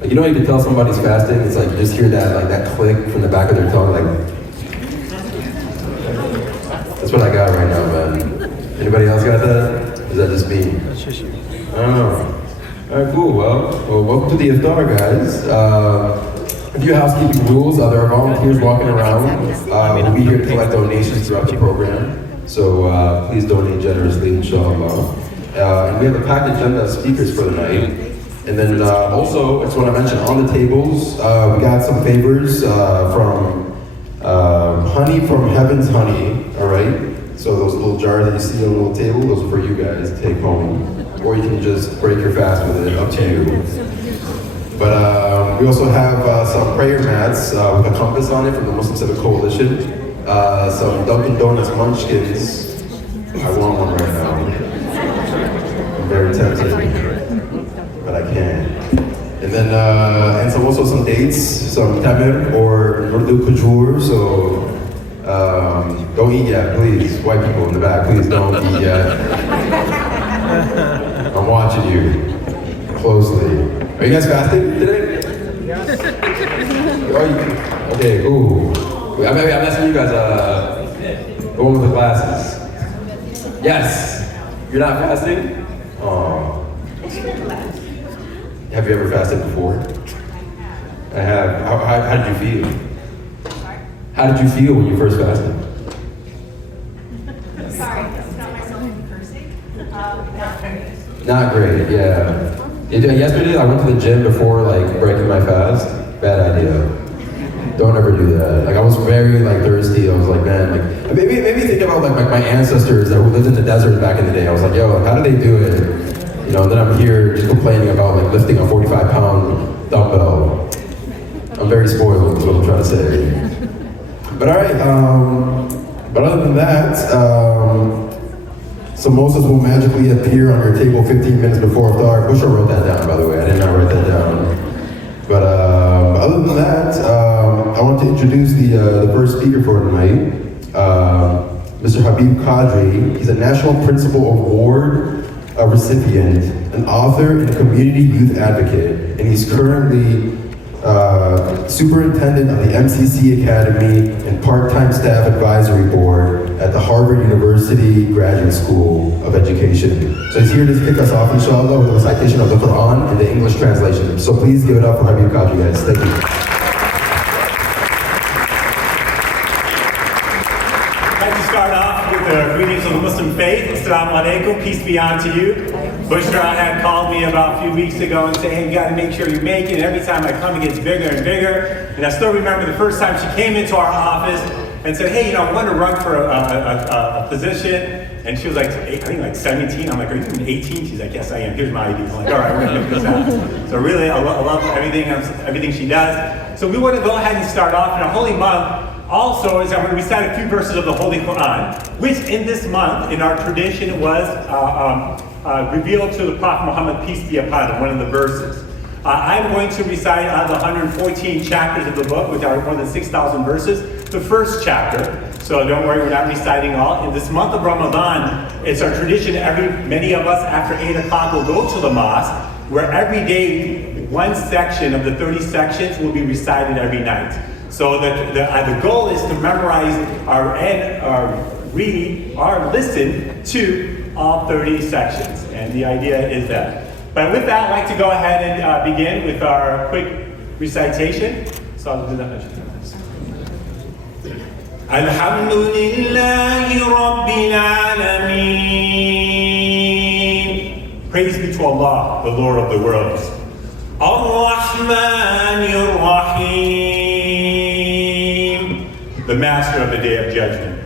Like, you know, you can tell somebody's fasting. It's like you just hear that, like that click from the back of their tongue. Like, that's what I got right now, man. Anybody else got that? Is that just me? That's just you. I don't know. All right, cool. Well, welcome to the Iftar, guys. A few housekeeping rules. There are volunteers walking around. We'll be here to collect donations throughout the program. So please donate generously, inshallah. And we have a packed agenda of speakers for the night. And then also, I just want to mention on the tables, we got some favors from Honey from Heaven's Honey, all right? So those little jars that you see on the little table, those are for you guys to take home. Or you can just break your fast with it, up to you. But we also have some prayer mats with a compass on it from the Muslim Civic Coalition. Some Dunkin' Donuts munchkins. I want one right now. I'm very tempted, but I can't. And then, and also some dates, some tamir or Urdu kujur. So don't eat yet, please. White people in the back, please don't eat yet. I'm watching you closely. Are you guys fasting today? Okay, cool. I'm asking you guys, the one with the glasses. Yes. You're not fasting? Oh. Have you ever fasted before? I have. How did you feel? How did you feel when you first fasted? Sorry, it's not myself cursing. Not great, yeah. Yesterday I went to the gym before like breaking my fast. Bad idea. Don't ever do that. Like I was very like thirsty. I was like, man, like maybe think about like my ancestors that lived in the desert back in the day. I was like, yo, like, how do they do it? You know, and then I'm here just complaining about like lifting a 45-pound dumbbell. I'm very spoiled, is what I'm trying to say. But all right, but other than that, samosas will magically appear on your table 15 minutes before Iftar. Bushra wrote that down, by the way. I did not write that down. But other than that, I want to introduce the first speaker for tonight, Mr. Habib Qadri. He's a National Principal Award recipient, an author, and a community youth advocate, and he's currently superintendent of the MCC Academy and part-time staff advisory board at the Harvard University Graduate School of Education. So he's here to kick us off, inshallah, with a recitation of the Quran and the English translation. So please give it up for Habib Qadri, guys. Thank you. I'd like to start off with the greetings of the Muslim faith. Assalamu alaikum, peace be unto you. Bushra had called me about a few weeks ago and said, hey, you gotta make sure you make it. And every time I come, it gets bigger and bigger. And I still remember the first time she came into our office and said, hey, you know, I want to run for a position. And she was like, I think like 17. I'm like, are you even 18? She's like, yes, I am. Here's my ID. I'm like, all right, we're gonna figure this out. So really, I love everything she does. So we want to go ahead and start off in a holy month. Also, is I'm going to recite a few verses of the Holy Quran, which in this month, in our tradition, was revealed to the Prophet Muhammad, peace be upon him, one of the verses. I'm going to recite out of the 114 chapters of the book, which are more than 6,000 verses, the first chapter. So don't worry, we're not reciting all. In this month of Ramadan, it's our tradition, many of us after 8 o'clock will go to the mosque, where every day, one section of the 30 sections will be recited every night. So the goal is to memorize read or listen to all 30 sections. And the idea is that. But with that, I'd like to go ahead and begin with our quick recitation. So I'll do that. Alhamdulillahi Rabbil Alameen. Praise be to Allah, the Lord of the worlds. Ar-Rahmanir Rahim, the Master of the Day of Judgment.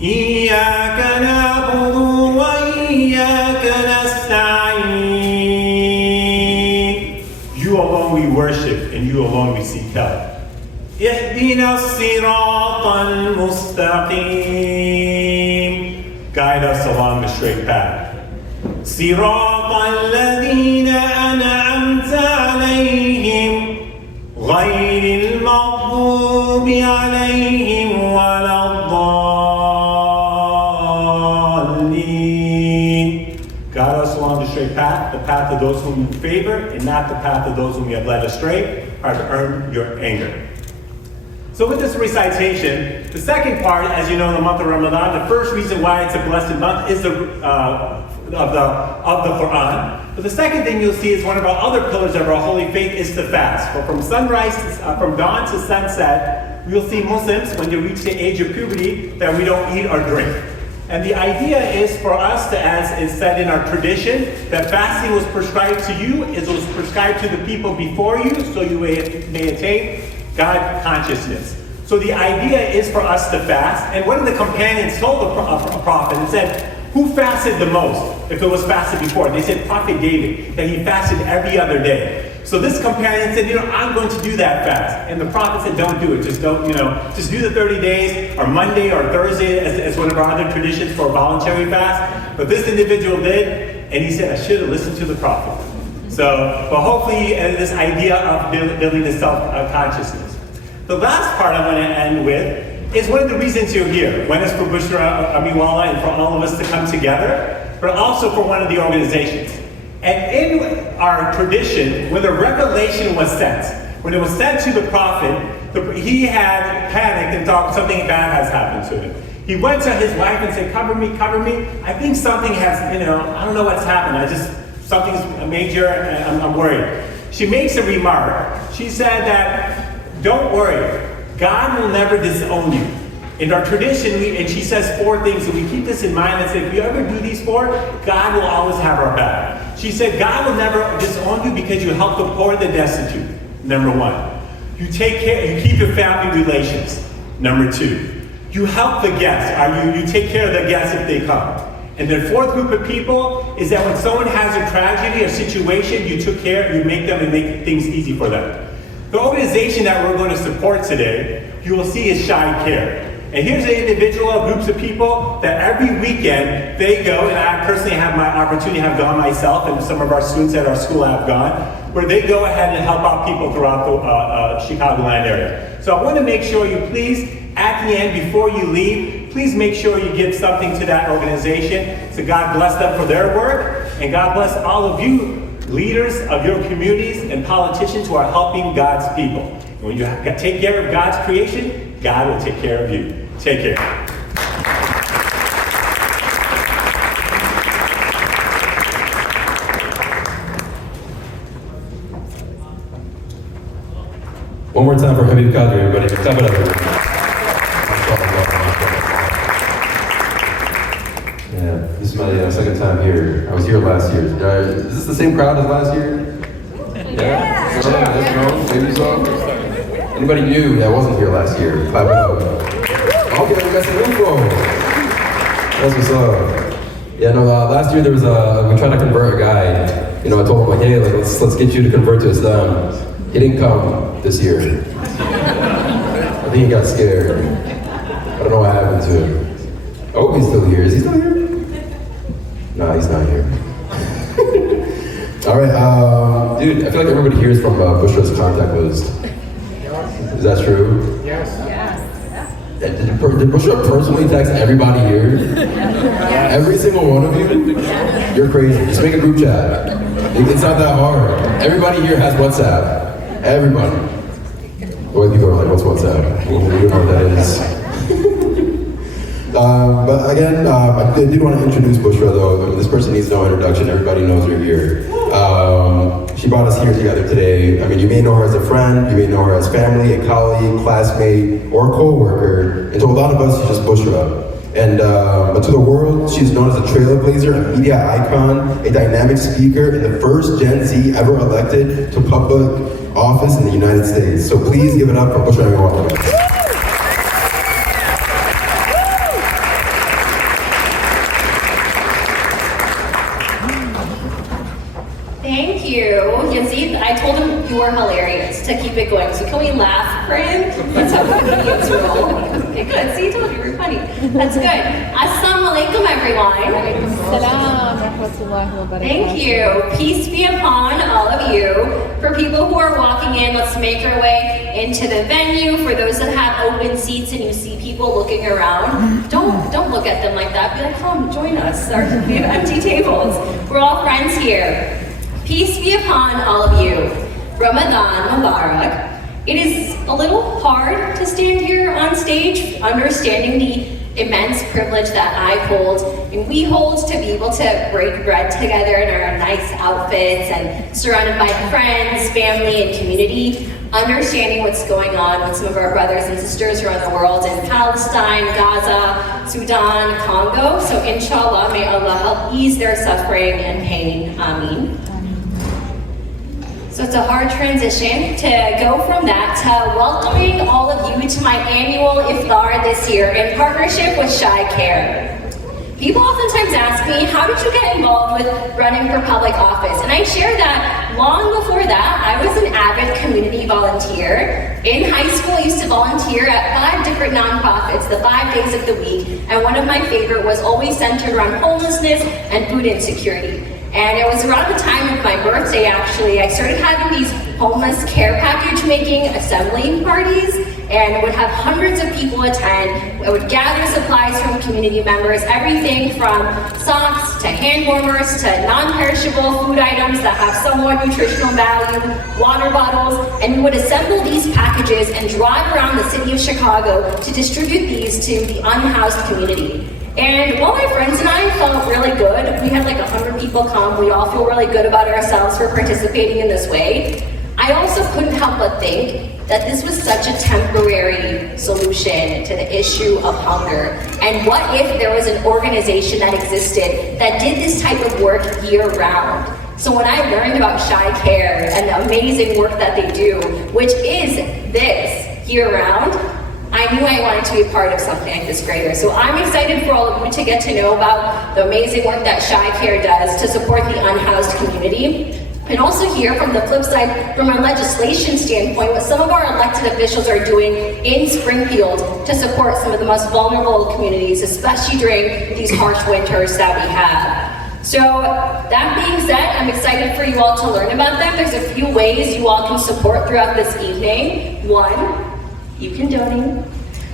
Iyyaka na'budu wa iyyaka nasta'in. You alone we worship, and you alone we seek help. Ihdina as-sirata al-mustaqim. Guide us along the straight path. Sirata alladhina an'amta alayhim, ghayril maghdubi alayhim waladdallin. Guide us along the straight path, the path of those whom you favor and not the path of those whom you have led astray, are to earn your anger. So with this recitation, the second part, as you know, in the month of Ramadan, the first reason why it's a blessed month is of the Quran. But the second thing you'll see is one of our other pillars of our holy faith is to fast. But from sunrise, from dawn to sunset, we'll see Muslims, when they reach the age of puberty, that we don't eat or drink. And the idea is for us to, as is said in our tradition, that fasting was prescribed to you, it was prescribed to the people before you, so you may attain God consciousness. So the idea is for us to fast. And one of the companions told the prophet and said, who fasted the most if it was fasted before? They said Prophet David, that he fasted every other day. So this companion said, I'm going to do that fast. And the prophet said, don't do it. Just don't, just do the 30 days, or Monday or Thursday as one of our other traditions for a voluntary fast. But this individual did, and he said, I should have listened to the prophet. So, but hopefully this idea of building the self-consciousness. The last part I want to end with is one of the reasons you're here. One is for Bushra Amiwala and for all of us to come together, but also for one of the organizations. And in our tradition, when the revelation was sent, when it was sent to the prophet, he had panicked and thought something bad has happened to him. He went to his wife and said, cover me, cover me. I think something has, I don't know what's happened. Something's major and I'm worried. She makes a remark. She said that, don't worry, God will never disown you. In our tradition, and she says 4 things, and we keep this in mind and say, if you ever do these 4, God will always have our back. She said, God will never disown you because you help the poor and the destitute, number 1. You take care, you keep your family relations, number 2. You help the guests, you take care of the guests if they come. And the 4th group of people is that when someone has a tragedy or situation, you took care, you make them and make things easy for them. The organization that we're going to support today, you will see is Shy Care. And here's an individual, groups of people that every weekend they go, and I personally have my opportunity to have gone myself, and some of our students at our school have gone, where they go ahead and help out people throughout the Chicagoland area. So I want to make sure you please, at the end, before you leave, please make sure you give something to that organization. So God bless them for their work, and God bless all of you, leaders of your communities and politicians who are helping God's people. And when you take care of God's creation, God will take care of you. Take care. One more time for Habib Qadri, everybody. Clap it up, everybody. Yeah, this is my second time here. I was here last year. Is this the same crowd as last year? Yeah. Maybe so. Anybody new that wasn't here last year? Clap it up. Okay, we got some info. That's what's up. Yeah, no, last year there was we tried to convert a guy. I told him like, hey, let's get you to convert to Islam. He didn't come this year. I think he got scared. I don't know what happened to him. I hope he's still here. Is he still here? No, he's not here. All right, dude, I feel like everybody here is from Bushra's contact list. Is that true? Yes. Did Bushra personally text everybody here? Every single one of you? You're crazy. Just make a group chat. It's not that hard. Everybody here has WhatsApp. Everybody. Well, people are like, what's WhatsApp? We don't know what that is. But again, I did want to introduce Bushra though. This person needs no introduction. Everybody knows you're here. She brought us here together today. You may know her as a friend, you may know her as family, a colleague, classmate, or co-worker. And to a lot of us, she's just Bushra. And but to the world, she's known as a trailblazer, a media icon, a dynamic speaker, and the first Gen Z ever elected to public office in the United States. So please give it up for Bushra Amiwala. Thank you. Yazid, I told him you were hilarious to keep it going. So can we laugh for him? That's how comedians roll. Okay, good. See, I told you we were funny. That's good. Assalamu alaikum, everyone. Thank you. Peace be upon all of you. For people who are walking in, let's make our way into the venue. For those that have open seats and you see people looking around, don't look at them like that. Be like, come, join us. We have empty tables. We're all friends here. Peace be upon all of you. Ramadan Mubarak. It is a little hard to stand here on stage, understanding the immense privilege that I hold and we hold to be able to break bread together in our nice outfits and surrounded by friends, family, and community, understanding what's going on with some of our brothers and sisters around the world in Palestine, Gaza, Sudan, Congo. So inshallah, may Allah help ease their suffering and pain. Ameen. So it's a hard transition to go from that to welcoming all of you to my annual Iftar this year in partnership with Shy Care. People oftentimes ask me, how did you get involved with running for public office? And I share that long before that, I was an avid community volunteer. In high school, I used to volunteer at 5 different nonprofits, the 5 days of the week, and one of my favorite was always centered around homelessness and food insecurity. And it was around the time of my birthday, actually, I started having these homeless care package making assembly parties, and would have hundreds of people attend. I would gather supplies from community members, everything from socks to hand warmers to non-perishable food items that have somewhat nutritional value, water bottles, and we would assemble these packages and drive around the city of Chicago to distribute these to the unhoused community. And while my friends and I felt really good, we had like 100 people come, we all feel really good about ourselves for participating in this way, I also couldn't help but think that this was such a temporary solution to the issue of hunger. And what if there was an organization that existed that did this type of work year-round? So when I learned about Shy Care and the amazing work that they do, which is this year-round, I knew I wanted to be a part of something like this greater. So I'm excited for all of you to get to know about the amazing work that Shy Care does to support the unhoused community. And also hear from the flip side, from a legislation standpoint, what some of our elected officials are doing in Springfield to support some of the most vulnerable communities, especially during these harsh winters that we have. So that being said, I'm excited for you all to learn about them. There's a few ways you all can support throughout this evening. One, you can donate.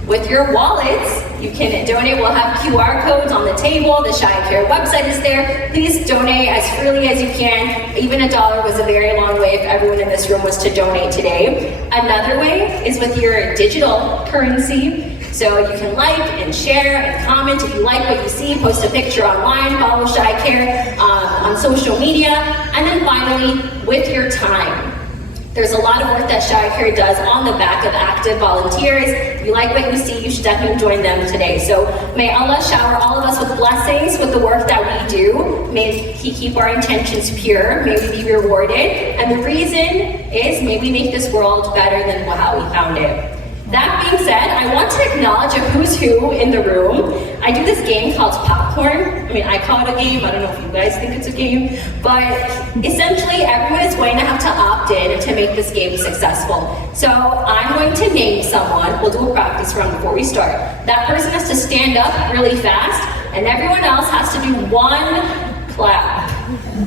With your wallets, you can donate. We'll have QR codes on the table. The Shy Care website is there. Please donate as freely as you can. Even $1 was a very long way if everyone in this room was to donate today. Another way is with your digital currency. So you can like and share and comment if you like what you see, post a picture online, follow Shy Care on social media. And then finally, with your time. There's a lot of work that Shy Care does on the back of active volunteers. If you like what you see, you should definitely join them today. So may Allah shower all of us with blessings with the work that we do. May He keep our intentions pure. May we be rewarded. And the reason is, may we make this world better than how we found it. That being said, I want to acknowledge a who's who in the room. I do this game called Popcorn. I mean, I call it a game. I don't know if you guys think it's a game. But essentially, everyone is going to have to opt in to make this game successful. So I'm going to name someone. We'll do a practice run before we start. That person has to stand up really fast, and everyone else has to do one clap.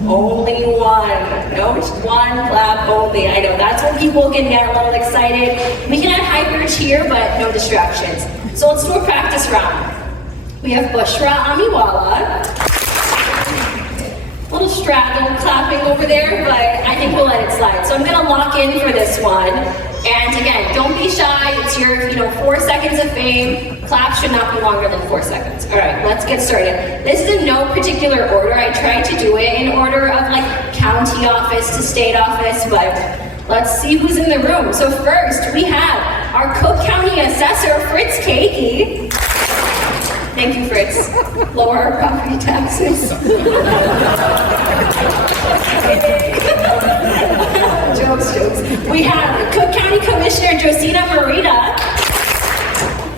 Only one. No, just one clap only. I know that's when people can get a little excited. We can have hyper cheer, but no distractions. So let's do a practice round. We have Bushra Amiwala. Little straddle clapping over there, but I think we'll let it slide. So I'm gonna lock in for this one. And again, don't be shy. It's your 4 seconds of fame. Clap should not be longer than 4 seconds. All right, let's get started. This is in no particular order. I tried to do it in order of like county office to state office, but let's see who's in the room. So first, we have our Cook County Assessor, Fritz Kakey. Thank you, Fritz. Lower our property taxes. Jokes. We have Cook County Commissioner Josina Marita.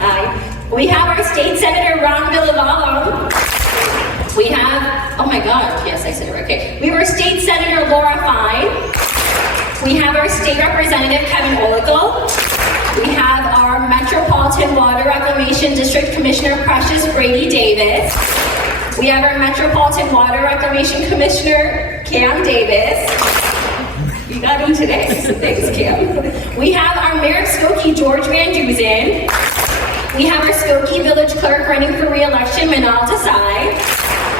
Hi. We have our State Senator Ron Villavallo. We have, oh my God, yes, I said it right. Okay. We have our State Senator Laura Fine. We have our State Representative Kevin Oligal. We have our Metropolitan Water Reclamation District Commissioner Precious Brady Davis. We have our Metropolitan Water Reclamation Commissioner Cam Davis. You got him today, so thanks, Cam. We have our Mayor of Skokie, George Van Dusen. We have our Skokie Village Clerk running for re-election, Manal Desai.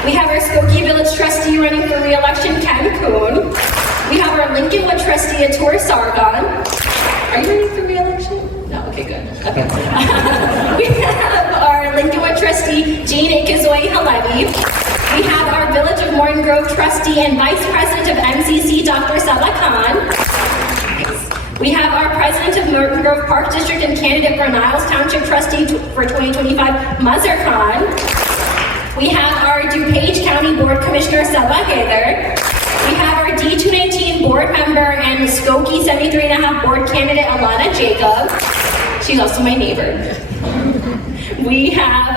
We have our Skokie Village trustee running for re-election, Ken Kuhn. We have our Lincolnwood trustee, Atur Sargon. Are you running for re-election? No, okay, good. Okay. We have our Lincolnwood trustee, Jean Ikazoy Halevi. We have our Village of Morton Grove trustee and vice president of MCC, Dr. Saba Khan. We have our president of Morton Grove Park District and candidate for Niles Township trustee for 2025, Mazhar Khan. We have our DuPage County Board Commissioner, Saba Heather. We have our D219 board member and Skokie 73.5 board candidate, Alana Jacob. She's also my neighbor. We have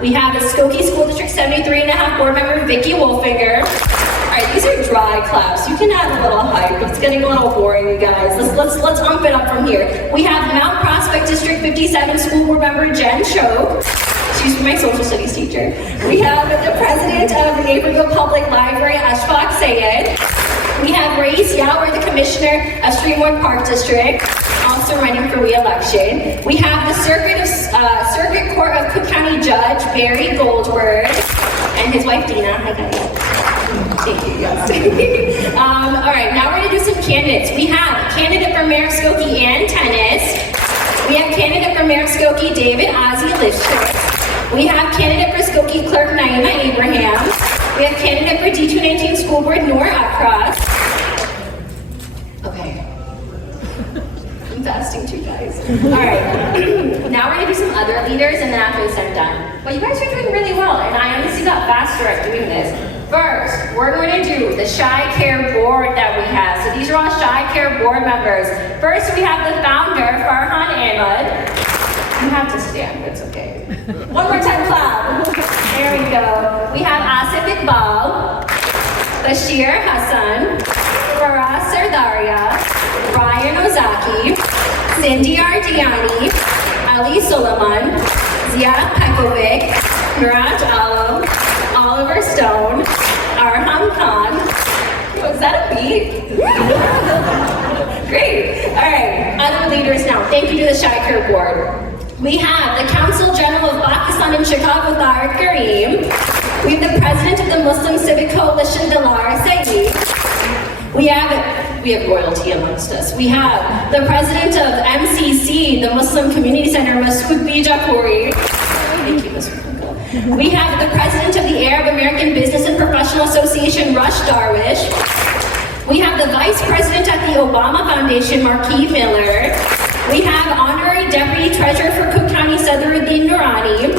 the Skokie School District 73.5 board member, Vicki Wolfinger. All right, these are dry claps. You can add a little hype. It's getting a little boring, you guys. Let's ump it up from here. We have Mount Prospect District 57 school board member, Jen Cho. She's my social studies teacher. We have the president of the Naperville Public Library, Ashfaq Sayed. We have Race Yauer, the commissioner of Streamwood Park District, also running for re-election. We have the Circuit Court of Cook County Judge, Barry Goldberg, and his wife, Dina. Hi, guys. Thank you, yes. All right, now we're gonna do some candidates. We have candidate for Mayor of Skokie, Ann Tennis. We have candidate for Mayor of Skokie, David Ozzie Lifshitz. We have candidate for Skokie Clerk, Naima Abraham. We have candidate for D219 School Board, Nora Akras. Okay. I'm fasting too, guys. All right. Now we're gonna do some other leaders, and then after this I'm done. But you guys are doing really well, and I honestly got faster at doing this. First, we're going to do the Shy Care Board that we have. So these are all Shy Care Board members. First, we have the founder, Farhan Ahmad. You have to stand, it's okay. One more time, clap. There we go. We have Asif Iqbal, Bashir Hassan, Faraz Sardaria, Brian Ozaki, Cindy Ardiani, Ali Suleiman, Ziad Pekovic, Niraj Alam, Oliver Stone, Arham Khan. Was that a beat? Great. All right, other leaders now. Thank you to the Shy Care Board. We have the Council General of Pakistan in Chicago, Tariq Kareem. We have the President of the Muslim Civic Coalition, Dilara Saeed. We have royalty amongst us. We have the President of MCC, the Muslim Community Center, Masood Bijapouri. Thank you, Mr. Uncle. We have the President of the Arab American Business and Professional Association, Rush Darwish. We have the Vice President at the Obama Foundation, Marquis Miller. We have Honorary Deputy Treasurer for Cook County, Sadruddin Noorani.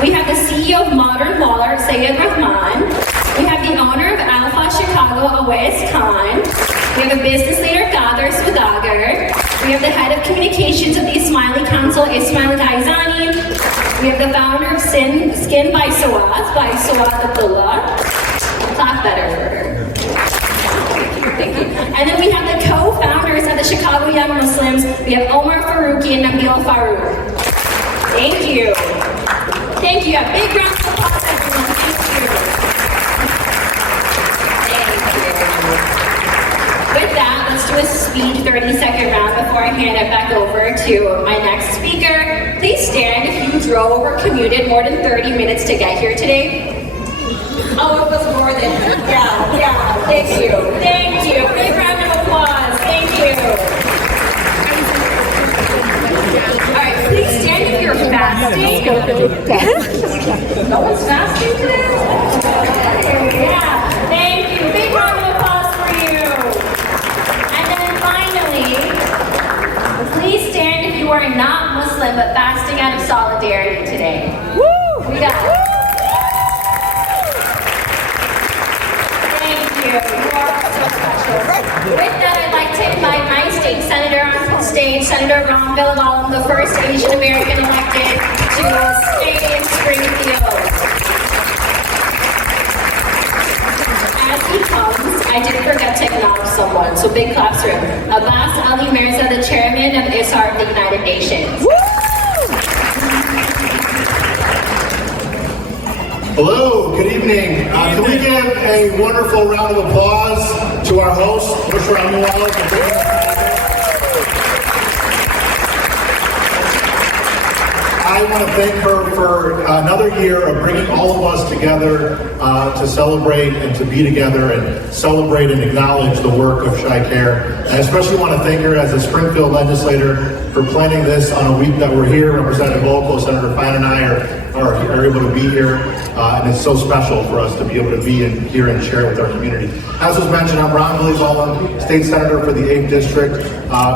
We have the CEO of Modern Waller, Sayed Rahman. We have the owner of Alpha Chicago, Awais Khan. We have a business leader, Qadar Sudagar. We have the head of communications of the Ismaili Council, Ismail Gaizani. We have the founder of Skin by Sawad Abdullah. Clap better for her. Thank you. And then we have the co-founders of the Chicago Young Muslims. We have Omar Faruqi and Nabil Farouk. Thank you. Thank you. A big round of applause, everyone. Thank you. With that, let's do a speed 30-second round before I hand it back over to my next speaker. Please stand if you drove or commuted more than 30 minutes to get here today. Oh, it was more than, yeah, thank you. Thank you. Big round of applause. Thank you. All right, please stand if you're fasting. No one's fasting today? Yeah, thank you. Big round of applause for you. And then finally, please stand if you are not Muslim but fasting out of solidarity today. Woo! We got you are so special. With that, I'd like to invite my state senator on stage, Senator Ron Villavalum, the first Asian American elected to stay in Springfield. As he comes, I did forget to acknowledge someone, so big claps for him. Abbas Ali Mirza, the chairman of ISAR of the United Nations. Hello, good evening. Can we give a wonderful round of applause to our host, Bushra Amiwala, for being here. I want to thank her for another year of bringing all of us together to celebrate and to be together and celebrate and acknowledge the work of Chi-Care. And I especially want to thank her as a Springfield legislator for planning this on a week that we're here. Representative Local, Senator Fine and I are able to be here, and it's so special for us to be able to be here and share with our community. As was mentioned, I'm Ron Billy-Bowen, State Senator for the 8th District,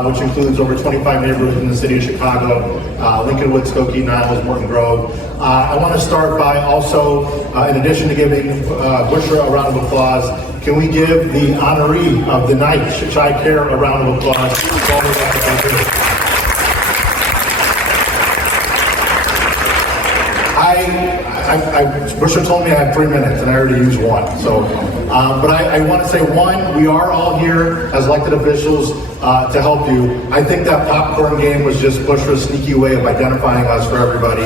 which includes over 25 neighborhoods in the city of Chicago, Lincolnwood, Skokie, Niles, Morton Grove. I want to start by also, in addition to giving Bushra a round of applause, can we give the honoree of the night, Chi-Care, a round of applause? Bushra told me I have 3 minutes and I already used one. So, but I want to say, one, we are all here as elected officials to help you. I think that popcorn game was just Bushra's sneaky way of identifying us for everybody.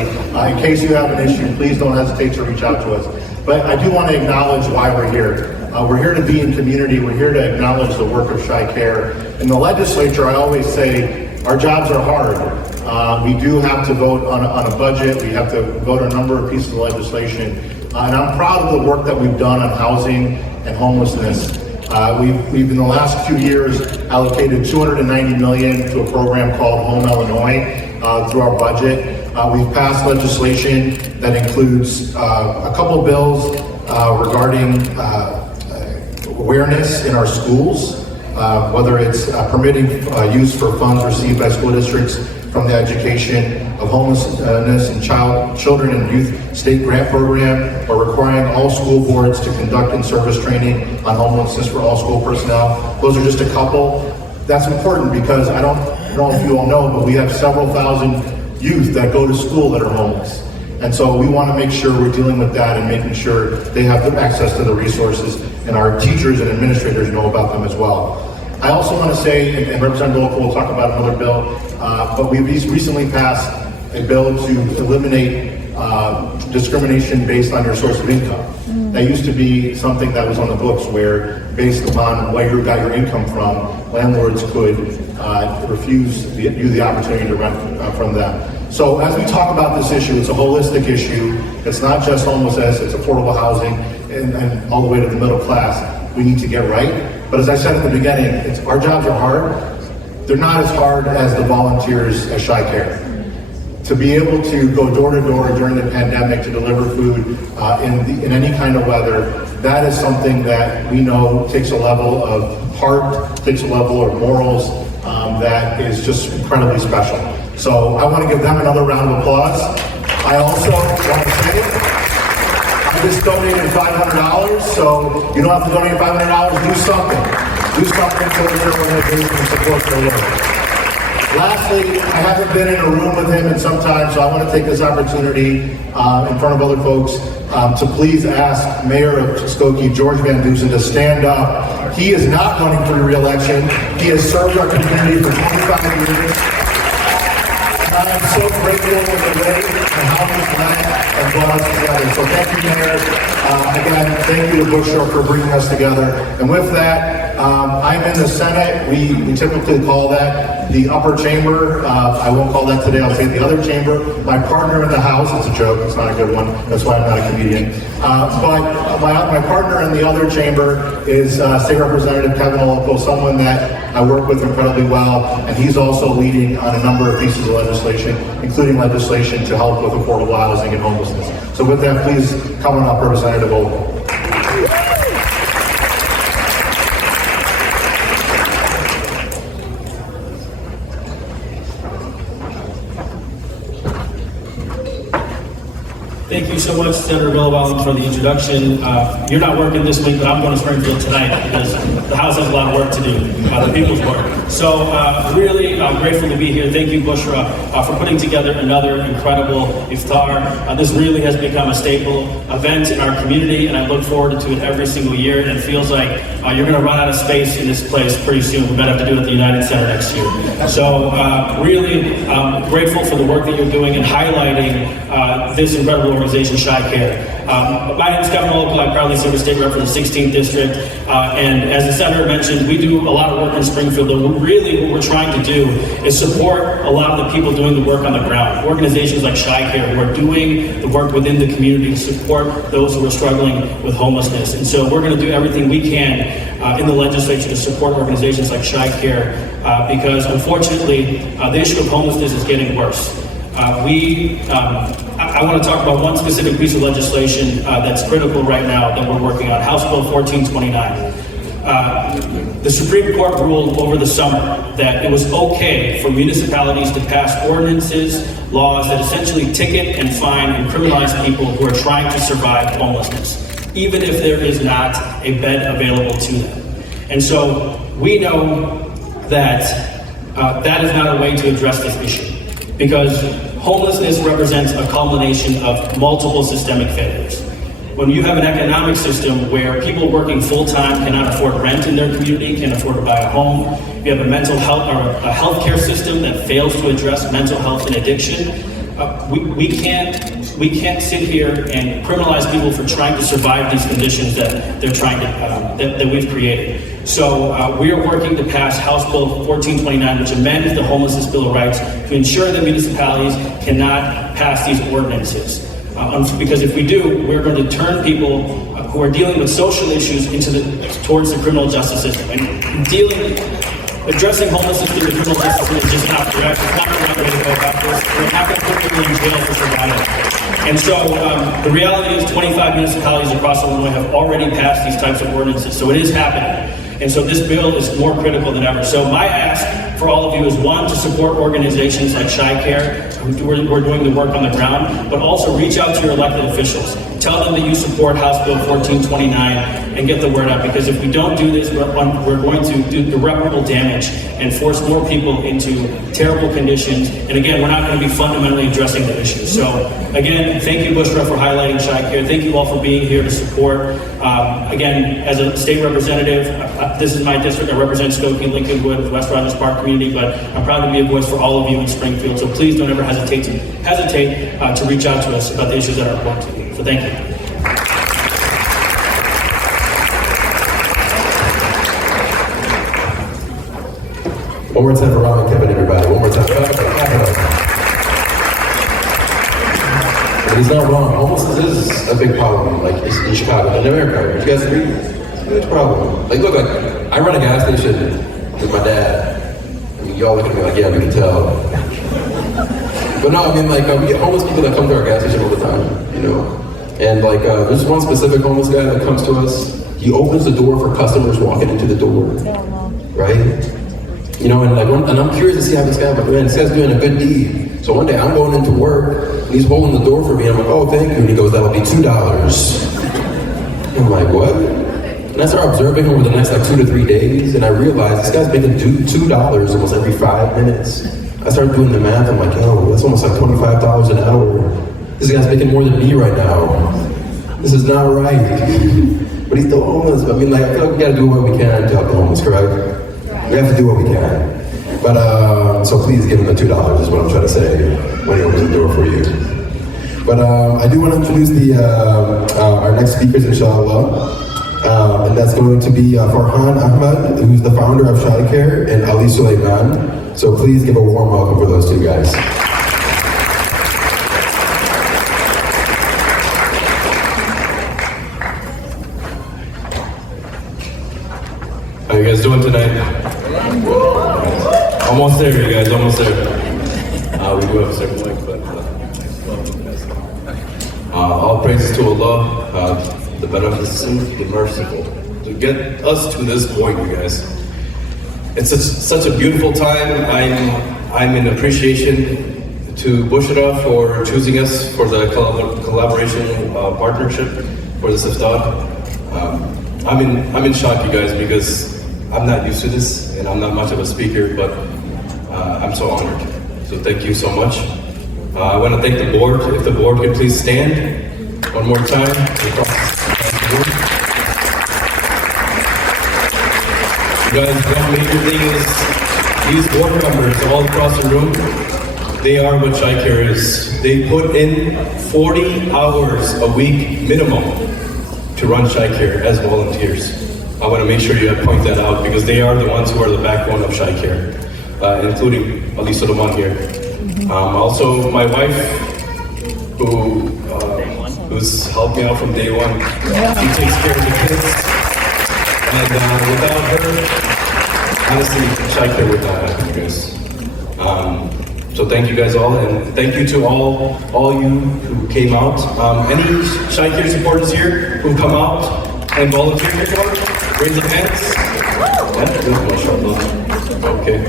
In case you have an issue, please don't hesitate to reach out to us. But I do want to acknowledge why we're here. We're here to be in community. We're here to acknowledge the work of Chi-Care. In the legislature, I always say our jobs are hard. We do have to vote on a budget. We have to vote a number of pieces of legislation. And I'm proud of the work that we've done on housing and homelessness. We've in the last few years allocated $290 million to a program called Home Illinois through our budget. We've passed legislation that includes a couple bills regarding awareness in our schools, whether it's permitting use for funds received by school districts from the Education of Homelessness and Children and Youth State Grant Program, or requiring all school boards to conduct in-service training on homelessness for all school personnel. Those are just a couple. That's important because I don't know if you all know, but we have several thousand youth that go to school that are homeless. And so we want to make sure we're dealing with that and making sure they have access to the resources, and our teachers and administrators know about them as well. I also want to say, and Representative Local will talk about another bill, but we recently passed a bill to eliminate discrimination based on your source of income. That used to be something that was on the books where, based upon where you got your income from, landlords could refuse you the opportunity to rent from them. So as we talk about this issue, it's a holistic issue. It's not just homelessness, it's affordable housing, and all the way to the middle class. We need to get right. But as I said at the beginning, our jobs are hard. They're not as hard as the volunteers at Chi-Care. To be able to go door to door during the pandemic to deliver food in any kind of weather, that is something that we know takes a level of heart, takes a level of morals that is just incredibly special. So I want to give them another round of applause. I also want to say, I just donated $500, so you don't have to donate $500, do something. Do something for your organization and support their work. Lastly, I haven't been in a room with him in some time, so I want to take this opportunity in front of other folks to please ask Mayor of Skokie, George Van Dusen, to stand up. He is not running for re-election. He has served our community for 25 years. I am so grateful for the way and how he's led and brought us together. So thank you, Mayor. Again, thank you to Bushra for bringing us together. And with that, I'm in the Senate. We typically call that the upper chamber. I won't call that today. I'll say the other chamber. My partner in the House, it's a joke. It's not a good one. That's why I'm not a comedian. But my partner in the other chamber is State Representative Kevin Oloko, someone that I work with incredibly well, and he's also leading on a number of pieces of legislation, including legislation to help with affordable housing and homelessness. So with that, please come on up, Representative Oloko. Thank you so much, Senator Billy-Bowen, for the introduction. You're not working this week, but I'm going to Springfield tonight because the House has a lot of work to do, the people's work. So really grateful to be here. Thank you, Bushra, for putting together another incredible Iftar. This really has become a staple event in our community, and I look forward to it every single year. And it feels like you're going to run out of space in this place pretty soon. We might have to do it at the United Center next year. So really grateful for the work that you're doing and highlighting this incredible organization, Chi-Care. My name is Kevin Oloko. I proudly serve as state rep for the 16th district, and as a Senator mentioned, we do a lot of work in Springfield, but really what we're trying to do is support a lot of the people doing the work on the ground. Organizations like ChiCare who are doing the work within the community to support those who are struggling with homelessness. And so we're going to do everything we can in the legislature to support organizations like ChiCare because unfortunately the issue of homelessness is getting worse. I want to talk about one specific piece of legislation that's critical right now that we're working on, House Bill 1429. The Supreme Court ruled over the summer that it was okay for municipalities to pass ordinances, laws that essentially ticket and fine and criminalize people who are trying to survive homelessness, even if there is not a bed available to them. And so we know that that is not a way to address this issue, because homelessness represents a culmination of multiple systemic failures. When you have an economic system where people working full-time cannot afford rent in their community, can't afford to buy a home, you have a mental health or a healthcare system that fails to address mental health and addiction, we can't sit here and criminalize people for trying to survive these conditions that they're trying to that we've created. So we are working to pass House Bill 1429, which amends the Homelessness Bill of Rights to ensure that municipalities cannot pass these ordinances. Because if we do, we're going to turn people who are dealing with social issues towards the criminal justice system. And addressing homelessness through the criminal justice system is just not correct. It's not the right way to go about this. We're not going to put people in jail for surviving. And so the reality is 25 municipalities across Illinois have already passed these types of ordinances. So it is happening. And so this bill is more critical than ever. So my ask for all of you is, one, to support organizations like ChiCare, who are doing the work on the ground, but also reach out to your elected officials. Tell them that you support House Bill 1429 and get the word out, because if we don't do this, we're going to do irreparable damage and force more people into terrible conditions. And again, we're not going to be fundamentally addressing the issue. So again, thank you, Bushra, for highlighting ChiCare. Thank you all for being here to support. Again, as a state representative, this is my district. I represent Skokie, Lincolnwood, West Rogers Park community, but I'm proud to be a voice for all of you in Springfield. So please don't ever hesitate to reach out to us about the issues that are important to you. So thank you. One more time for Ron and Kevin, everybody. One more time. And he's not wrong. Homelessness is a big problem, like in Chicago, in America. You guys agree? It's a huge problem. Like, look, I run a gas station with my dad. I mean, y'all look at me like, yeah, we can tell. But no, I mean, like, we get homeless people that come to our gas station all the time, you know? And like, there's one specific homeless guy that comes to us. He opens the door for customers walking into the door, right? You know, and I'm curious to see how this guy, like, man, this guy's doing a good deed. So one day I'm going into work, and he's holding the door for me, and I'm like, oh, thank you. And he goes, that'll be $2. I'm like, what? And I started observing him over the next like 2 to 3 days, and I realized this guy's making $2 almost every 5 minutes. I started doing the math, I'm like, oh, that's almost like $25 an hour. This guy's making more than me right now. This is not right. But he's still homeless. I mean, like, I feel like we gotta do what we can to help the homeless, correct? We have to do what we can. But, so please give him the $2 is what I'm trying to say when he opens the door for you. But I do want to introduce our next speakers, inshallah. And that's going to be Farhan Ahmed, who's the founder of ChiCare, and Ali Suleiman. So please give a warm welcome for those two guys. How you guys doing tonight? Almost there, you guys, almost there. We do have a second mic, but all praises to Allah, the beneficent, the merciful, to get us to this point, you guys. It's such a beautiful time. I'm in appreciation to Bushra for choosing us for the collaboration partnership for this Iftar. I'm in shock, you guys, because I'm not used to this, and I'm not much of a speaker, but I'm so honored. So thank you so much. I want to thank the board. If the board could please stand one more time. You guys, one major thing is these board members all across the room, they are what ChiCare is. They put in 40 hours a week minimum to run ChiCare as volunteers. I want to make sure you point that out because they are the ones who are the backbone of Shy Care, including Ali Solomon here. Also, my wife, who's helped me out from day one. She takes care of the kids. And without her, honestly, Shy Care would not happen, you guys. So thank you guys all, and thank you to all you who came out. Any Shy Care supporters here who come out and volunteer before? Raise your hands. That's good, mashallah. Okay.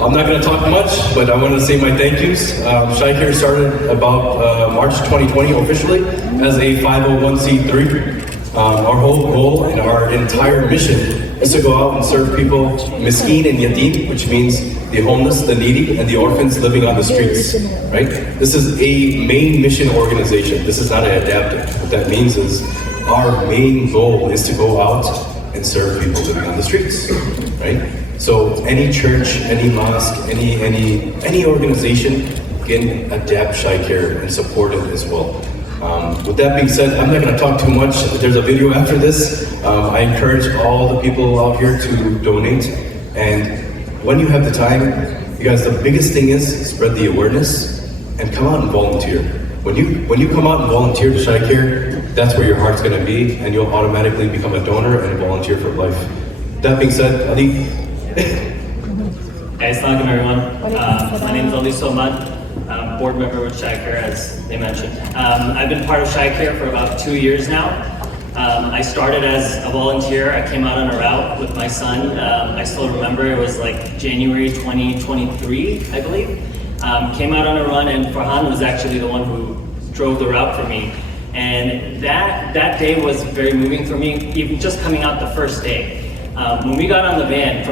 I'm not going to talk much, but I want to say my thank yous. Shy Care started about March 2020 officially as a 501c3. Our whole goal and our entire mission is to go out and serve people, miskin and yatim, which means the homeless, the needy, and the orphans living on the streets, right? This is a main mission organization. This is not an adaptive. What that means is our main goal is to go out and serve people living on the streets, right? So any church, any mosque, any organization can adapt Shy Care and support it as well. With that being said, I'm not going to talk too much. There's a video after this. I encourage all the people out here to donate. And when you have the time, you guys, the biggest thing is spread the awareness and come out and volunteer. When you come out and volunteer to Shy Care, that's where your heart's going to be, and you'll automatically become a donor and a volunteer for life. That being said, Ali. Hey, assalamu alaikum everyone. My name is Ali Somad. I'm board member with Shy Care, as they mentioned. I've been part of Shy Care for about 2 years now. I started as a volunteer. I came out on a route with my son. I still remember it was like January 2023, I believe. Came out on a run, and Farhan was actually the one who drove the route for me. And that day was very moving for me, even just coming out the first day. When we got on the van,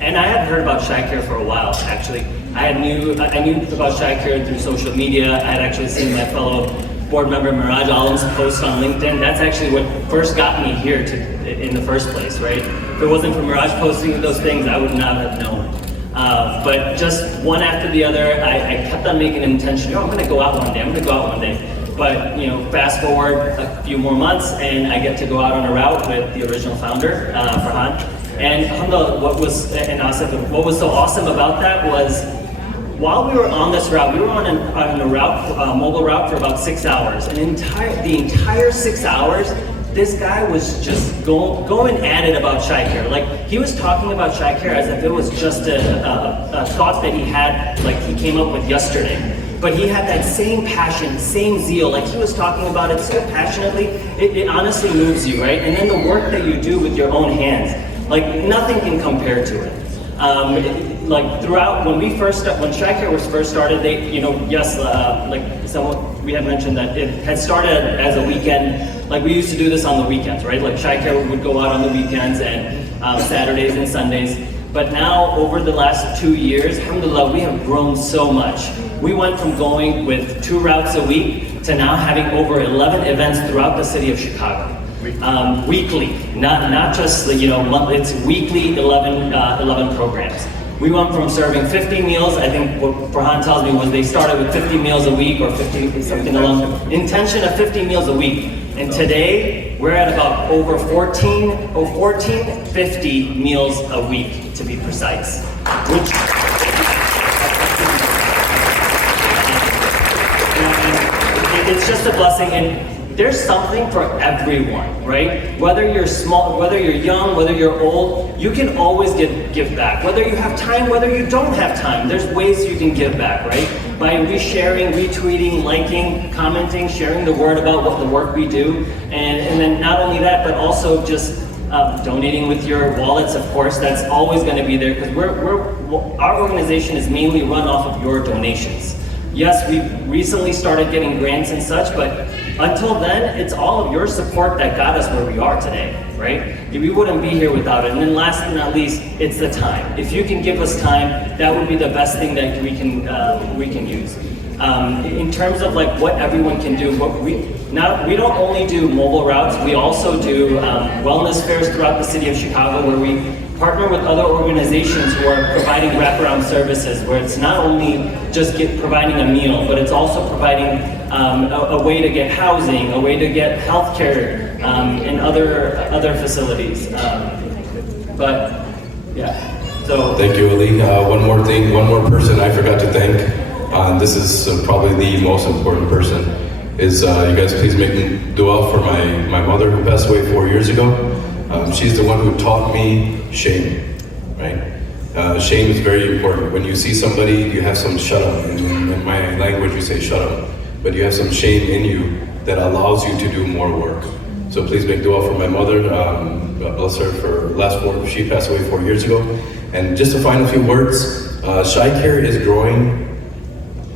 and I had heard about Shy Care for a while, actually. I knew about Shy Care through social media. I had actually seen my fellow board member Miraj Alam's post on LinkedIn. That's actually what first got me here in the first place, right? If it wasn't for Miraj posting those things, I would not have known. But just one after the other, I kept on making an intention, I'm gonna go out one day, But fast forward a few more months, and I get to go out on a route with the original founder, Farhan. And alhamdulillah, what was so awesome about that was, while we were on this route, we were on a route, mobile route for about 6 hours. And the entire 6 hours, this guy was just going at it about Shy Care. Like, he was talking about Shy Care as if it was just a thought that he had, like he came up with yesterday. But he had that same passion, same zeal, like he was talking about it so passionately, it honestly moves you, right? And then the work that you do with your own hands, like nothing can compare to it. Like throughout, when Shy Care was first started, they, we had mentioned that it had started as a weekend. Like, we used to do this on the weekends, right? Like, Shy Care would go out on the weekends and Saturdays and Sundays. But now, over the last 2 years, alhamdulillah, we have grown so much. We went from going with 2 routes a week to now having over 11 events throughout the city of Chicago. Weekly, not just monthly, it's weekly 11 programs. We went from serving 50 meals, I think what Farhan tells me was they started with 50 meals a week or 50, something along, intention of 50 meals a week. And today, we're at about over 50 meals a week, to be precise. It's just a blessing, and there's something for everyone, right? Whether you're small, whether you're young, whether you're old, you can always give back. Whether you have time, whether you don't have time, there's ways you can give back, right? By resharing, retweeting, liking, commenting, sharing the word about what the work we do, and then not only that, but also just donating with your wallets, of course. That's always going to be there, because our organization is mainly run off of your donations. Yes, we recently started getting grants and such, but until then, it's all of your support that got us where we are today, right? We wouldn't be here without it. And then last but not least, it's the time. If you can give us time, that would be the best thing that we can use. In terms of like what everyone can do, we don't only do mobile routes, we also do wellness fairs throughout the city of Chicago, where we partner with other organizations who are providing wraparound services, where it's not only just providing a meal, but it's also providing a way to get housing, a way to get healthcare, and other facilities. But yeah, so Thank you, Ali. One more thing, one more person I forgot to thank. This is probably the most important person. Is you guys please make dua for my mother who passed away 4 years ago. She's the one who taught me shame, right? Shame is very important. When you see somebody, you have some shut up. In my language, we say shut up. But you have some shame in you that allows you to do more work. So please make dua for my mother. God bless her for she passed away 4 years ago. And just to final few words, ShyCare is growing,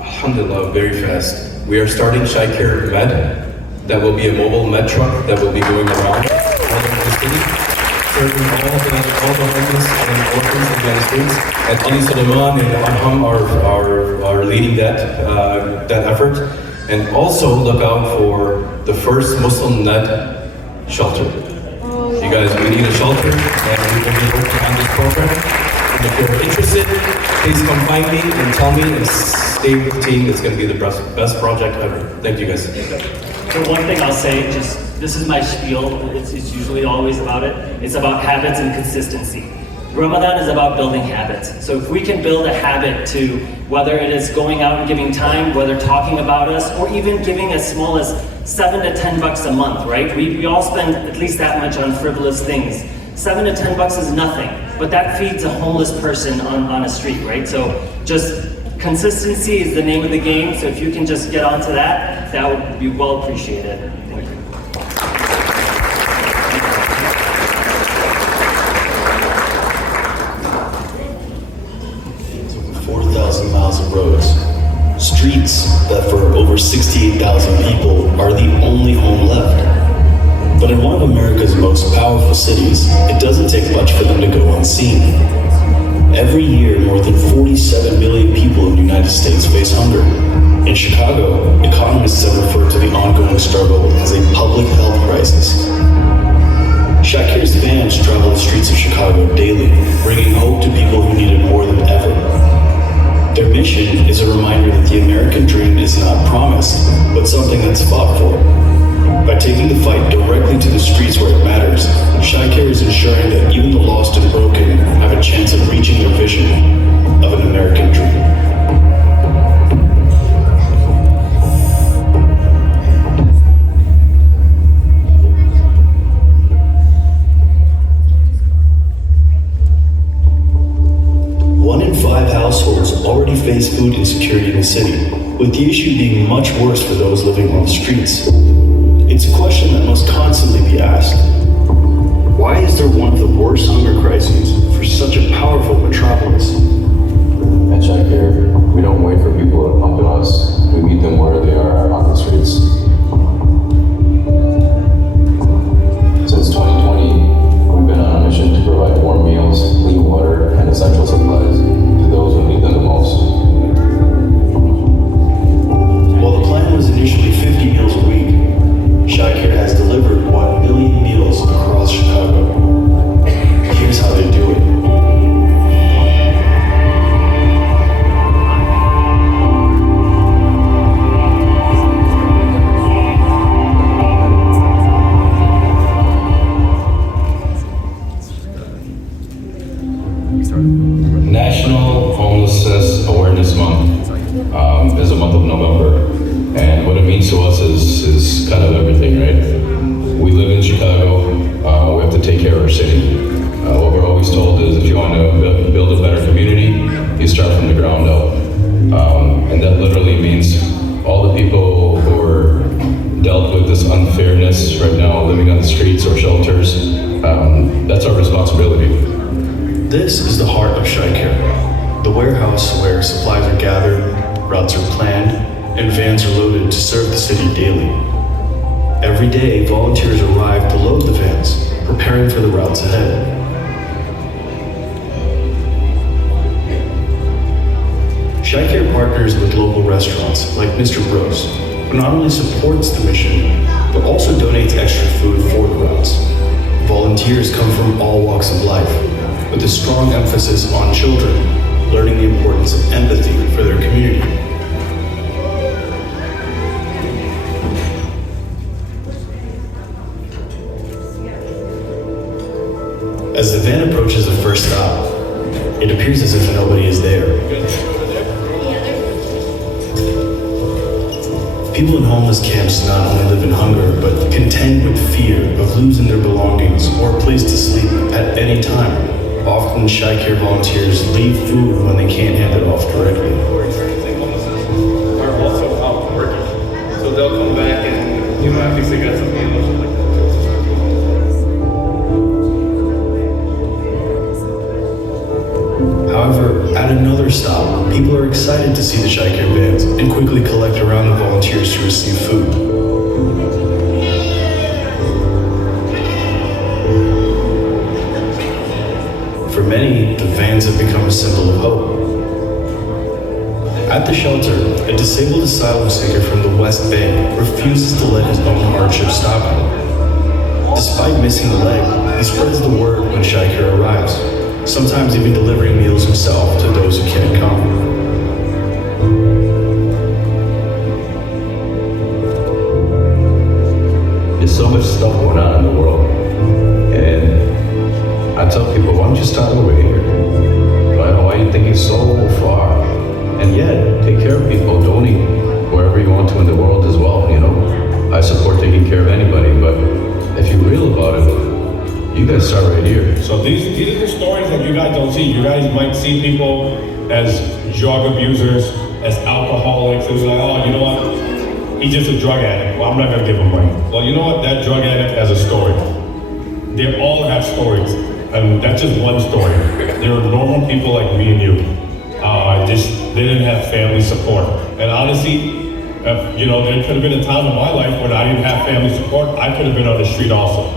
alhamdulillah, very fast. We are starting ShyCare Med. That will be a mobile med truck that will be going around all over the city, serving all the homeless and orphans in the United States. And Ali Suleiman and Anham are leading that effort. And also look out for the first Muslim-led shelter. You guys, we need a shelter, and we will be working on this program. And if you're interested, please come find me and tell me, and stay with the team. It's going to be the best project ever. Thank you, guys. So one thing I'll say, this is my spiel, it's usually always about it. It's about habits and consistency. Ramadan is about building habits. So if we can build a habit to, whether it is going out and giving time, whether talking about us, or even giving as small as $7 to $10 a month, right? We all spend at least that much on frivolous things. $7 to $10 is nothing, but that feeds a homeless person on a street, right? So just consistency is the name of the game. So if you can just get onto that, that would be well appreciated. Thank you. 4,000 miles of roads, streets that for over 68,000 people are the only home left. But in one of America's most powerful cities, it doesn't take much for them to go unseen. Every year, more than 47 million people in the United States face hunger. In Chicago, economists have referred to the ongoing struggle as a public health crisis. ShyCare's vans travel the streets of Chicago daily, bringing hope to people who need it more than ever. Their mission is a reminder that the American dream is not promised, but something that's fought for. By taking the fight directly to the streets where it matters, ShyCare is ensuring that even the lost and broken have a chance of reaching their vision of an American dream. One in 5 households already face food insecurity in the city, with the issue being much worse for those living on the streets. It's a question that must constantly be asked. Why is there one of the worst hunger crises for such a powerful metropolis? At ShyCare, we don't wait for people to come to us. We meet them where they are on the streets. Since 2020, we've been on a mission to provide warm meals, clean water, and essential supplies to those who need them the most. While the plan was initially 50 meals a week, ShyCare has delivered 1 million meals across Chicago. Here's how they do it. National Homelessness Awareness Month is a month of November, and what it means to us is kind of everything, right? We live in Chicago, we have to take care of our city. What we're always told is if you want to build a better community, you start from the ground up. And that literally means all the people who are dealt with this unfairness right now, living on the streets or shelters, that's our responsibility. This is the heart of ShyCare, the warehouse where supplies are gathered, routes are planned, and vans are loaded to serve the city daily. Every day, volunteers arrive to load the vans, preparing for the routes ahead. ShyCare partners with local restaurants like Mr. Bros, who not only supports the mission, but also donates extra food for the routes. Volunteers come from all walks of life, with a strong emphasis on children, learning the importance of empathy for their community. As the van approaches approaches the first stop, it appears as if nobody is there. People in homeless camps not only live in hunger, but contend with fear of losing their belongings or a place to sleep at any time. Often, Shy Care volunteers leave food when they can't hand it off directly. Are also out working, so they'll come back and at least they got something else like that. However, at another stop, people are excited to see the Shy Care vans and quickly collect around the volunteers to receive food. For many, the vans have become a symbol of hope. At the shelter, a disabled asylum seeker from the West Bank refuses to let his own hardship stop him. Despite missing a leg, he spreads the word when Shy Care arrives, sometimes even delivering meals himself to those who can't come. There's so much stuff going on in the world, and I tell people, why don't you start over here? Why are you thinking so far? And yet, take care of people, donate wherever you want to in the world as well, you know? I support taking care of anybody, but if you're real about it, you gotta start right here. So these are the stories that you guys don't see. You guys might see people as drug abusers, as alcoholics, and like, oh, you know what? He's just a drug addict. Well, I'm not gonna give him money. Well, you know what? That drug addict has a story. They all have stories, and that's just one story. There are normal people like me and you. They didn't have family support. And honestly, there could have been a time in my life when I didn't have family support. I could have been on the street also.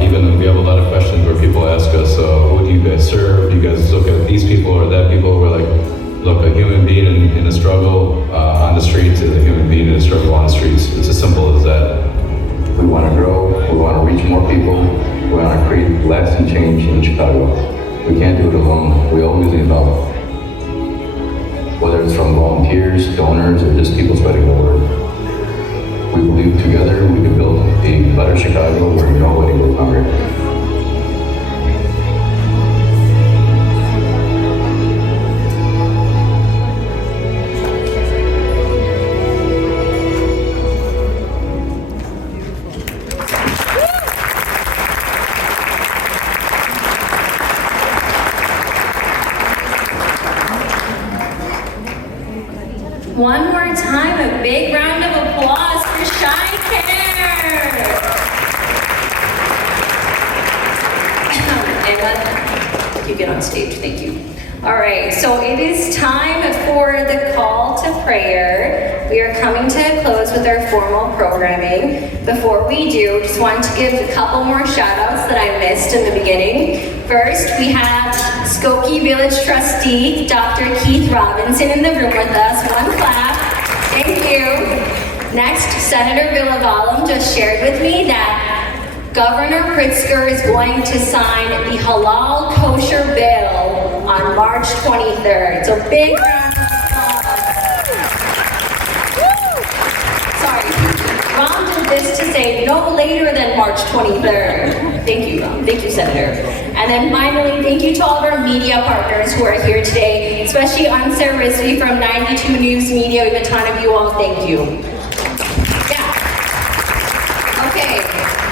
Even we have a lot of questions where people ask us, who do you guys serve? Do you guys look at these people or that people? We're like, look, a human being in a struggle on the streets is a human being in a struggle on the streets. It's as simple as that. We want to grow, we want to reach more people, we want to create lasting change in Chicago. We can't do it alone, we always need help. Whether it's from volunteers, donors, or just people spreading the word. We believe together we can build a better Chicago where nobody goes hungry. One more time, a big round of applause for Shy Care. Emma, you get on stage, thank you. All right, so it is time for the call to prayer. We are coming to a close with our formal programming. Before we do, just wanted to give a couple more shout outs that I missed in the beginning. First, we have Skokie Village Trustee, Dr. Keith Robinson in the room with us. One clap. Thank you. Next, Senator Villavalum just shared with me that Governor Pritzker is going to sign the halal kosher bill on March 23rd. So big round of applause. Sorry, Ron did this to say no later than March 23rd. Thank you, Ron. Thank you, Senator. And then finally, thank you to all of our media partners who are here today, especially Ansar Rizvi from 92 News Media. We have a ton of you all. Thank you. Yeah. Okay,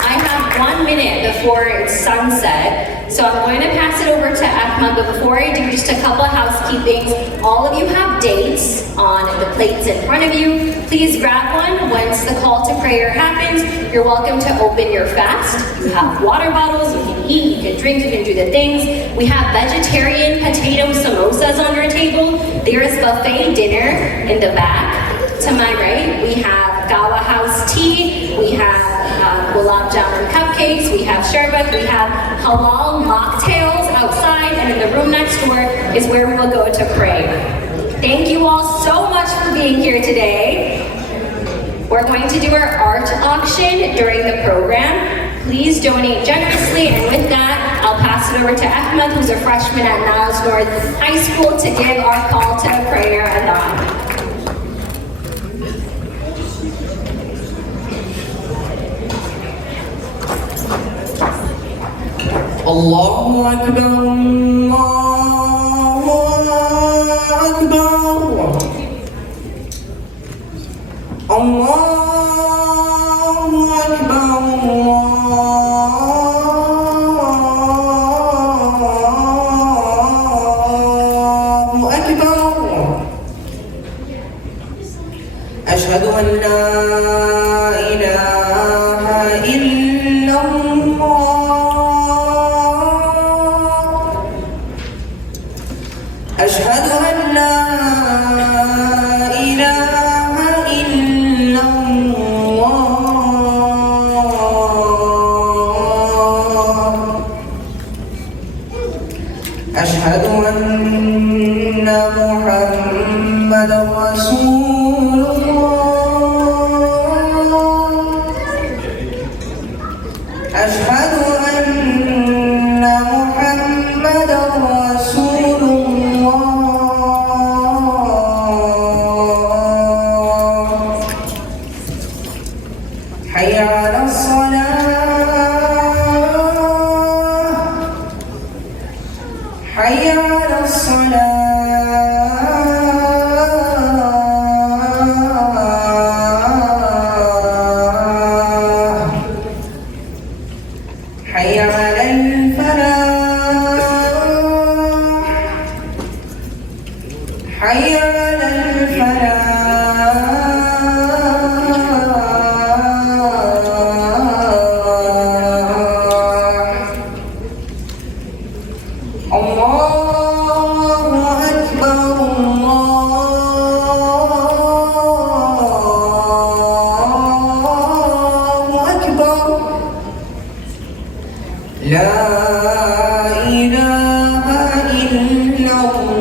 I have 1 minute before it's sunset, so I'm going to pass it over to Ahmad, but before I do, just a couple of housekeepings. All of you have dates on the plates in front of you. Please grab one once the call to prayer happens. You're welcome to open your fast. You have water bottles, you can eat, you can drink, you can do the things. We have vegetarian potato samosas on your table. There is buffet dinner in the back. To my right, we have Gawa House tea, we have gulab jamun cupcakes, we have sherbet, we have halal mocktails outside, and in the room next door is where we will go to pray. Thank you all so much for being here today. We're going to do our art auction during the program. Please donate generously, and with that, I'll pass it over to Ahmed, who's a freshman at Niles North High School, to give our call to prayer adhan. Allahu Akbar, Allahu Akbar. Allahu Akbar, Allahu Akbar. Ashhadu an la ilaha illallah. أشهد أن لا إله إلا الله. أشهد أن محمدا رسول الله. أشهد أن محمدا رسول الله. حي على الصلاة، حي على الصلاة، حي على الفلاح، حي على الفلاح. الله أكبر، الله أكبر. لا إله إلا الله.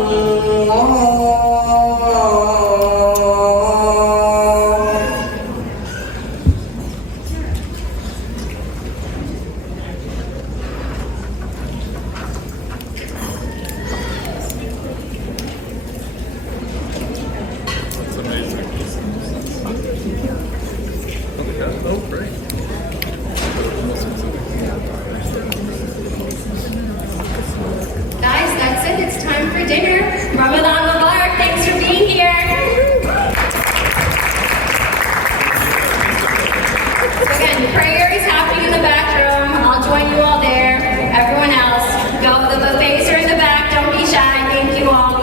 Guys, that's it. It's time for dinner. Ramadan Mubarak. Thanks for being here. Again, prayer is happening in the back room. I'll join you all there. Everyone else, go. The buffets are in the back. Don't be shy. Thank you all.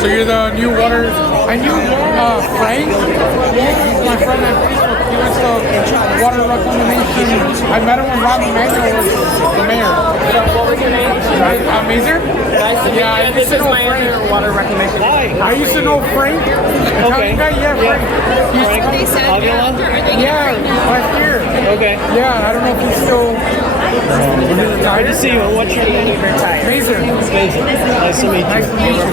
So you're the new water. I knew Frank. He's my friend on Facebook. He was the water reclamation. I met him when Rob Emanuel was the mayor. So what was your name? Mazer? Nice to meet you. This is my water reclamation. I used to know Frank. Italian guy? Yeah, Frank. Yeah, right here. Okay. Yeah, I don't know if he's still. I just see you. What's your name? Mazer. Nice to meet you. Nice to meet you.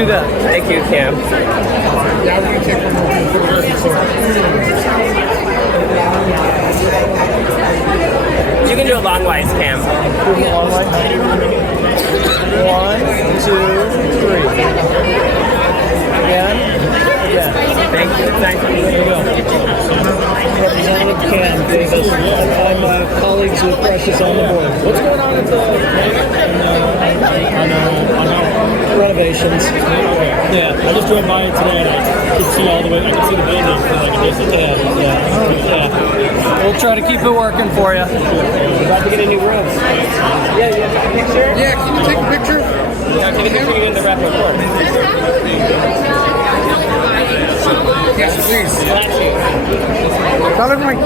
do that. Thank you, Cam. Yeah, I'm gonna take one more and put it in the You can do it long ways, Cam. Do it long way. 1, 2, 3. Again. Yeah. Thank you. Thank you. There you go. Representative Cam, I'm colleagues with Precious on the board. What's going on at the on renovations? Yeah, I just drove by it today and I could see all the way. I could see the building from like a distance. Yeah. We'll try to keep it working for you. We're about to get a new room. Yeah, you have a picture? Yeah, can you take a picture? Yeah, can you take it in the rapid report? Yes, please. Bless you. Tell everyone.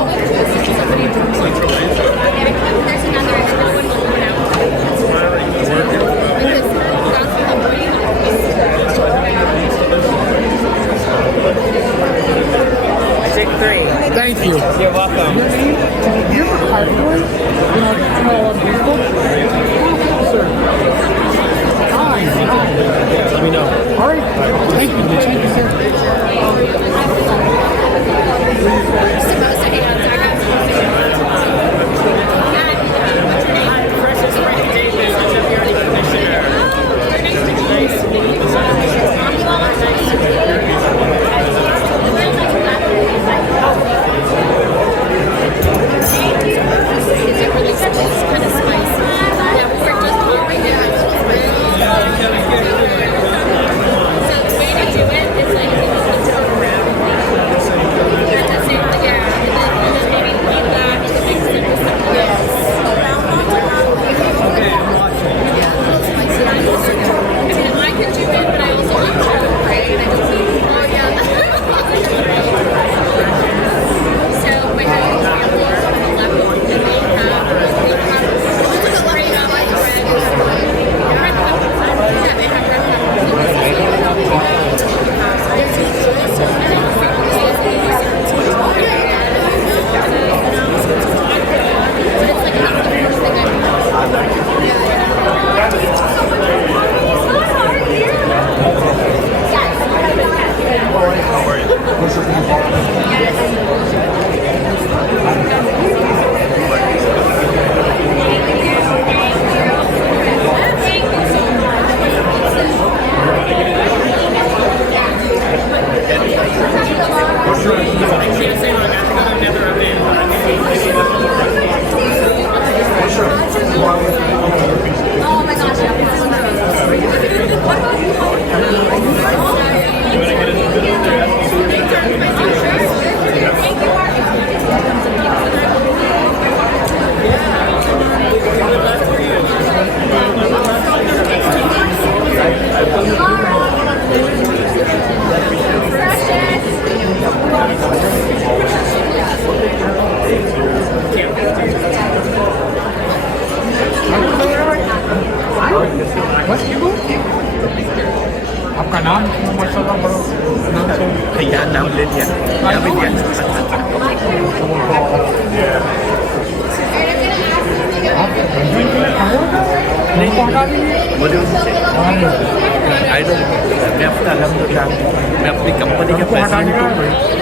I take 3. Thank you. You're welcome. You have a card for it? Facebook? Sir. Hi. Let me know. All right. Thank you. Thank you, sir. आपका नाम माशाल्लाह बड़ा नाम से भैया नाम ले लिया नहीं पहुंचा दीजिए मुझे उनसे मैं अपना अल्हम्दुलिल्लाह मैं अपनी कंपनी का प्रेसिडेंट हूँ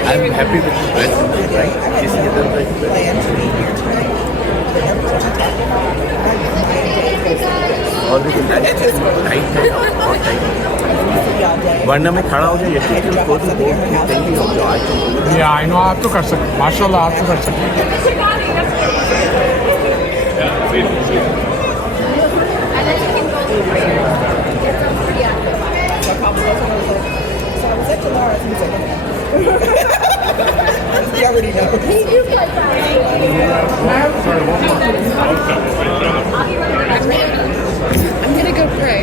I am happy with president right इसलिए वरना मैं खड़ा हो जाए यकीन हो जाओ आज या आई नो आप तो कर सकते माशाल्लाह आप तो कर सकते You already know. I'm gonna go pray.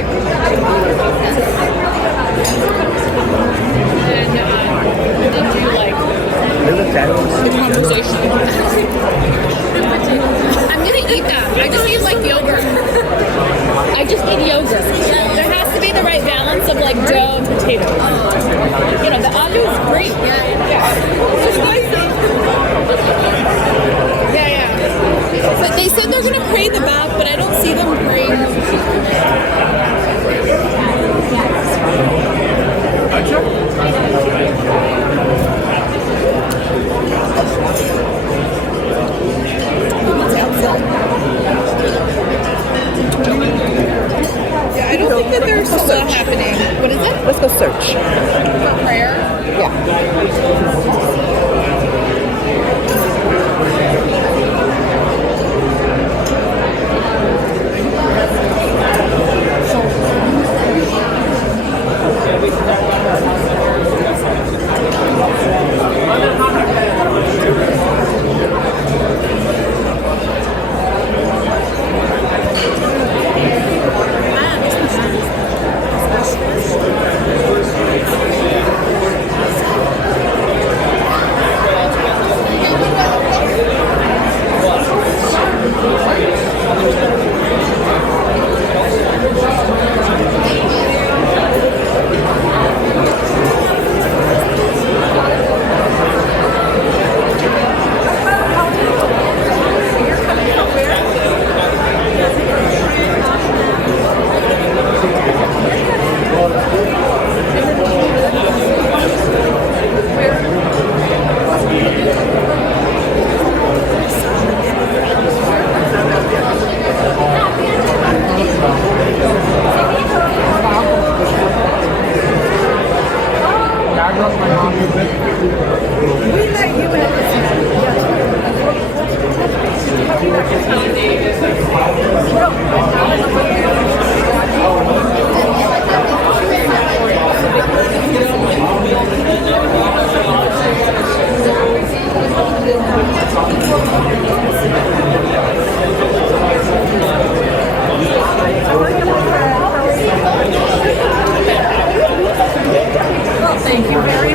And then do like the conversation. I'm gonna eat that. I just eat like yogurt. I just eat yogurt. There has to be the right balance of like dough and potato. You know, the aloo is great. Yeah. It's just spicy. Yeah. But they said they're gonna pray in the back, but I don't see them praying. Thank you very